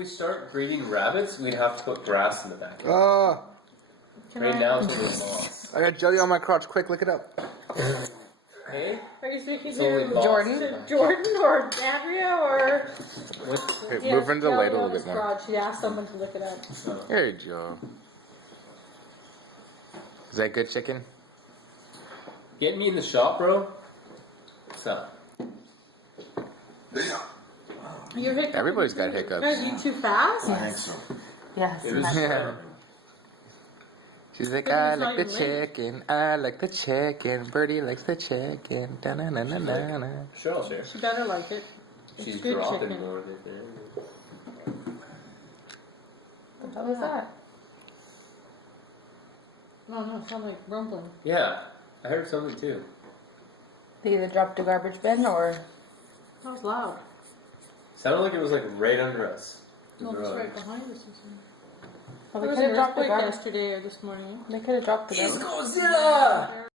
we start breeding rabbits, we'd have to put grass in the backyard. Oh, Right now it's only moss. I got jelly on my crotch. Quick, lick it up. Hey? Are you speaking It's only to moss. Jordan or Andrea or? What? Hey, move into the light a little bit more. Garage. She asked someone to look it up. There you go. Is that good chicken? Get me in the shop, bro. What's up? You hiccup. Everybody's got hiccups. Are you too fast? I think so. Yes. It was Yeah. She's like, But I it's like the not even late. chicken. I like the chicken. Birdie likes the chicken. Da na na na na na. Sure, I'll share. She better like it. It's She's good dropping chicken. more of it there. What the hell is that? No, it sounds like rumbling. Yeah, I heard something too. They either dropped a garbage bin or. That was loud. Sounded like it was like right under us. The No, it's road. right behind us. Well, There they was could an have dropped the earthquake garbage. yesterday or this morning. They could have dropped the garbage. Godzilla!